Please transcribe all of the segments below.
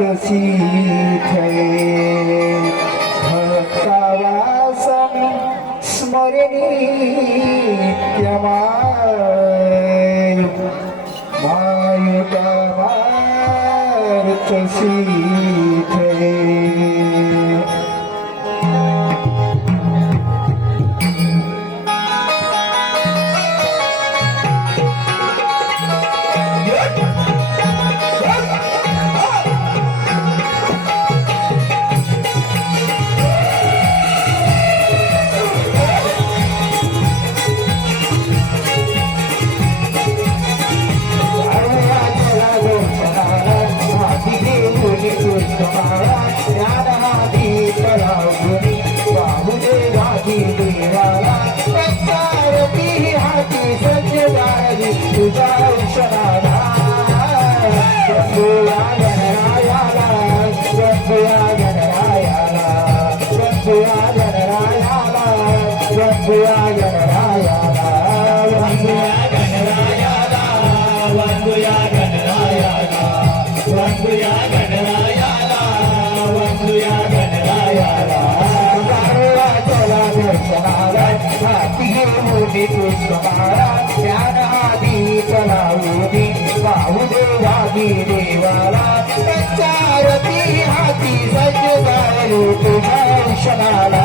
स्मरणी भक्तवासं स्मरणीयमायुतमार्थ सीखे तुझा स्वामी पुष्पहारा त्याग देवाला त्याच्या हाती सज्ज जायलो तुझ्या विषणाला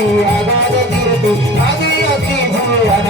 ಅತಿ ಅಗಾಧ ಕಿರುತು ಅತಿ ಅತಿ ಭುವನ